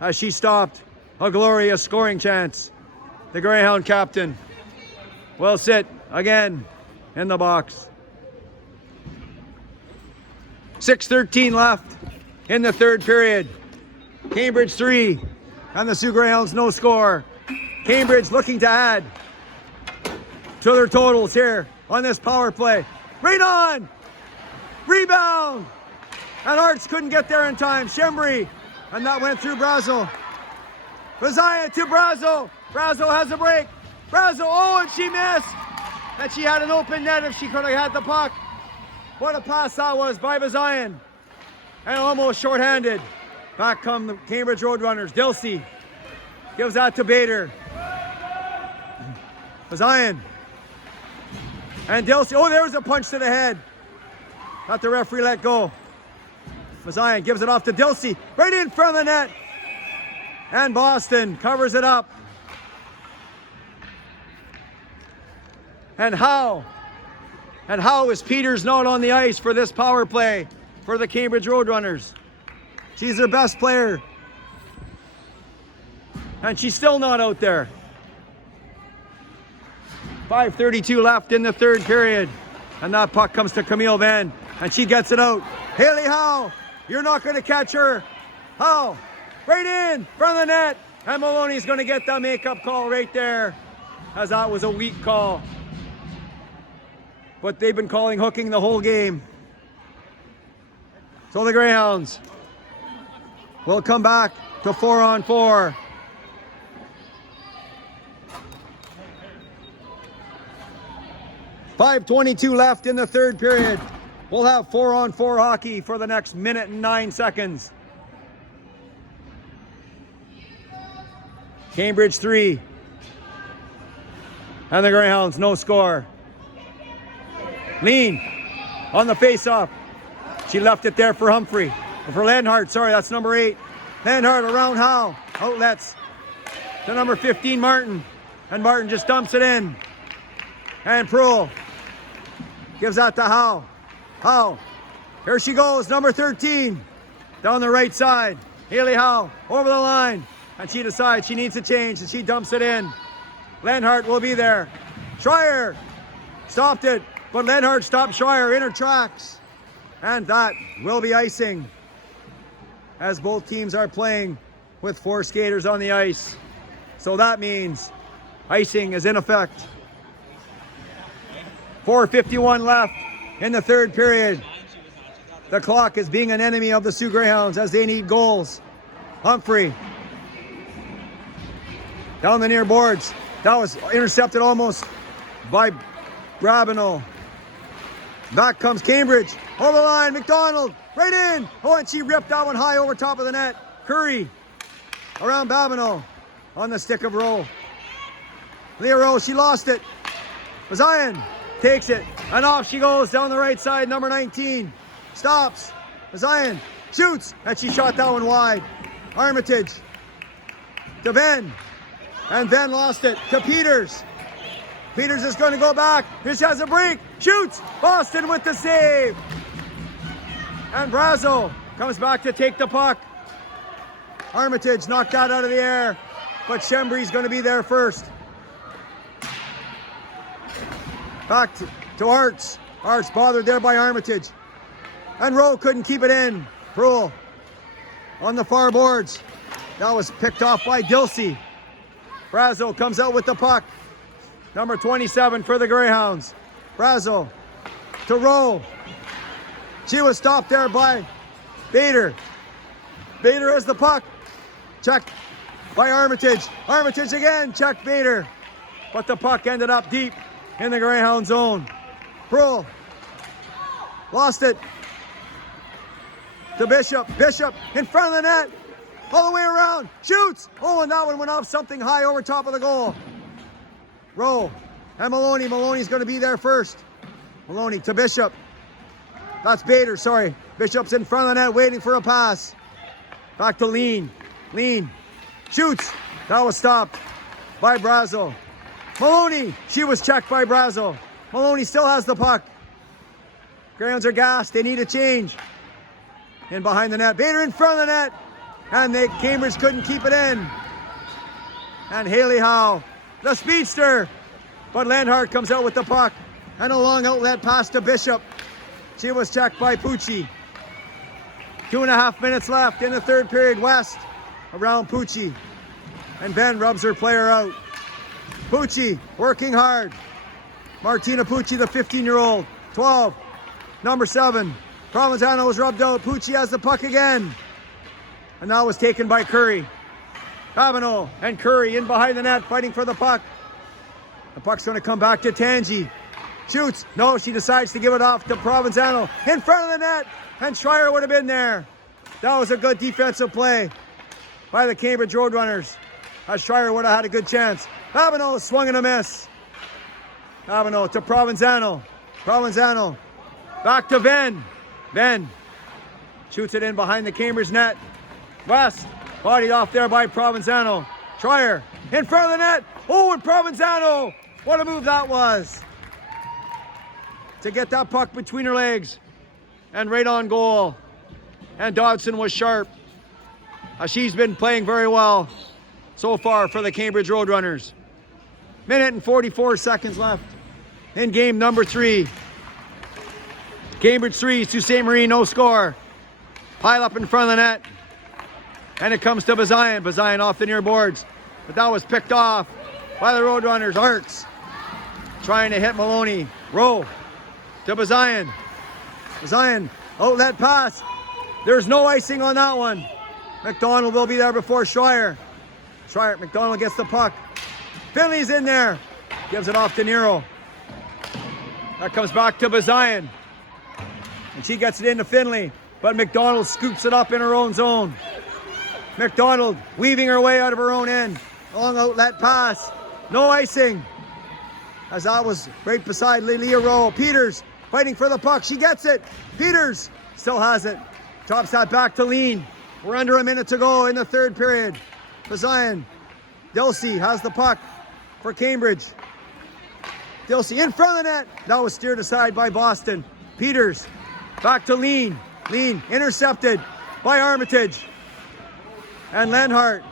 as she stopped a glorious scoring chance. The Greyhound captain will sit again in the box. 6:13 left in the third period. Cambridge 3 and the Sioux Greyhounds no score. Cambridge looking to add to their totals here on this power play. Right on! Rebound! And Arts couldn't get there in time. Shembri, and that went through Brazel. Bazayan to Brazel. Brazel has a break. Brazel, oh, and she missed. And she had an open net if she could have had the puck. What a pass that was by Bazayan. And almost shorthanded. Back come the Cambridge Roadrunners. Dilsey gives that to Bader. Bazayan. And Dilsey, oh, there was a punch to the head. Not the referee let go. Bazayan gives it off to Dilsey. Right in front of the net. And Boston covers it up. And how is Peters not on the ice for this power play for the Cambridge Roadrunners? She's their best player. And she's still not out there. 5:32 left in the third period. And that puck comes to Camille Van. And she gets it out. Haley Howe, you're not going to catch her. Howe, right in front of the net. And Maloney's going to get the makeup call right there, as that was a weak call. But they've been calling hooking the whole game. So the Greyhounds will come back to 4-on-4. .522 left in the third period. We'll have 4-on-4 hockey for the next minute and 9 seconds. Cambridge 3. And the Greyhounds no score. Lean on the face-off. She left it there for Humphrey. Or for Lenhart, sorry, that's number 8. Lenhart around Howe. Outlets to number 15, Martin. And Martin just dumps it in. And Proul gives that to Howe. Howe. Here she goes, number 13. Down the right side. Haley Howe over the line. And she decides she needs a change and she dumps it in. Lenhart will be there. Schreier stopped it, but Lenhart stopped Schreier in her tracks. And that will be icing, as both teams are playing with 4 skaters on the ice. So that means icing is in effect. 4:51 left in the third period. The clock is being an enemy of the Sioux Greyhounds as they need goals. Humphrey down the near boards. That was intercepted almost by Brabino. Back comes Cambridge. Over the line, McDonald, right in. Oh, and she ripped that one high over top of the net. Curry around Babineau on the stick of Rowe. Leroy, she lost it. Zion takes it, and off she goes down the right side, number 19. Stops. Zion shoots, and she shot that one wide. Armitage to Ben, and Ben lost it to Peters. Peters is going to go back. Here she has a break. Shoots. Boston with the save. And Brazo comes back to take the puck. Armitage knocked that out of the air, but Shembree's going to be there first. Back to Arts. Arts bothered there by Armitage. And Rowe couldn't keep it in. Prohl on the far boards. That was picked off by Dilsey. Brazo comes out with the puck. Number 27 for the Greyhounds. Brazo to Rowe. She was stopped there by Bader. Bader has the puck. Checked by Armitage. Armitage again. Checked Bader. But the puck ended up deep in the Greyhound zone. Prohl lost it to Bishop. Bishop in front of the net. All the way around. Shoots. Oh, and that one went off something high over top of the goal. Rowe and Maloney. Maloney's going to be there first. Maloney to Bishop. That's Bader, sorry. Bishop's in front of the net waiting for a pass. Back to Lean. Lean shoots. That was stopped by Brazo. Maloney. She was checked by Brazo. Maloney still has the puck. Greyhounds are gassed. They need a change. In behind the net. Bader in front of the net. And the Cambridge couldn't keep it in. And Haley Howe, the speedster. But Landhart comes out with the puck. And a long outlet pass to Bishop. She was checked by Pucci. 2.5 minutes left in the third period. West around Pucci. And Ben rubs her player out. Pucci working hard. Martina Pucci, the 15-year-old. 12. Number 7. Provenzano was rubbed out. Pucci has the puck again. And that was taken by Curry. Babineau and Curry in behind the net fighting for the puck. The puck's going to come back to Tangi. Shoots. No, she decides to give it off to Provenzano. In front of the net. And Schreier would have been there. That was a good defensive play by the Cambridge Roadrunners. As Schreier would have had a good chance. Babineau swung and a miss. Babineau to Provenzano. Provenzano back to Ben. Ben shoots it in behind the Cambridge net. West bodied off there by Provenzano. Schreier in front of the net. Oh, and Provenzano. What a move that was. To get that puck between her legs. And right on goal. And Dodson was sharp. She's been playing very well so far for the Cambridge Roadrunners. Minute and 44 seconds left in game number 3. Cambridge 3, Sault Ste. Marie, no score. Pile up in front of the net. And it comes to Bazayan. Bazayan off the near boards. But that was picked off by the Roadrunners. Arts trying to hit Maloney. Rowe to Bazayan. Bazayan, outlet pass. There's no icing on that one. McDonald will be there before Schreier. Schreier, McDonald gets the puck. Finley's in there. Gives it off to Nero. That comes back to Bazayan. And she gets it into Finley. But McDonald scoops it up in her own zone. McDonald weaving her way out of her own end. Long outlet pass. No icing. As that was right beside Leah Rowe. Peters fighting for the puck. She gets it. Peters still has it. Drops that back to Lean. We're under a minute to go in the third period. Bazayan. Dilsey has the puck for Cambridge. Dilsey in front of the net. That was steered aside by Boston. Peters back to Lean. Lean intercepted by Armitage. And Lenhart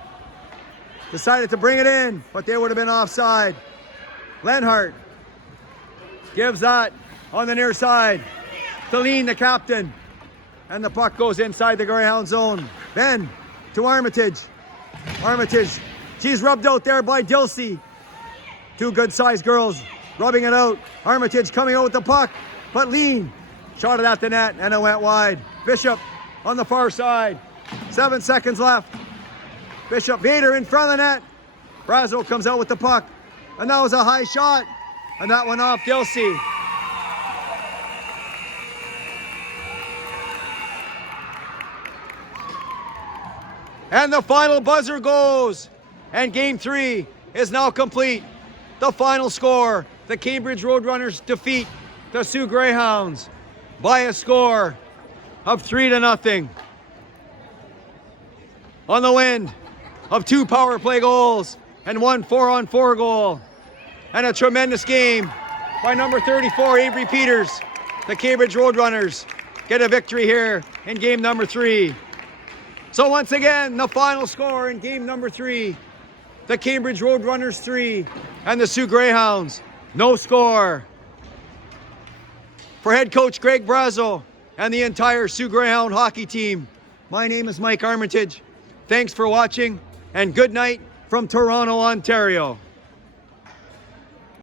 decided to bring it in, but they would have been offside. Lenhart gives that on the near side to Lean, the captain. And the puck goes inside the Greyhound zone. Ben to Armitage. Armitage, she's rubbed out there by Dilsey. Two good-sized girls rubbing it out. Armitage coming out with the puck, but Lean shot it at the net and it went wide. Bishop on the far side. 7 seconds left. Bishop Vader in front of the net. Brazo comes out with the puck. And that was a high shot. And that went off Dilsey. And the final buzzer goes. And game 3 is now complete. the final score. The Cambridge Roadrunners defeat the Sioux Greyhounds by a score of 3-0. On the wind of 2 power play goals and 1 4-on-4 goal. And a tremendous game by number 34, Avery Peters. The Cambridge Roadrunners get a victory here in game number 3. So once again, the final score in game number 3, the Cambridge Roadrunners 3 and the Sioux Greyhounds, no score. For head coach Greg Brazo and the entire Sioux Greyhound hockey team, my name is Mike Armitage. Thanks for watching, and good night from Toronto, Ontario.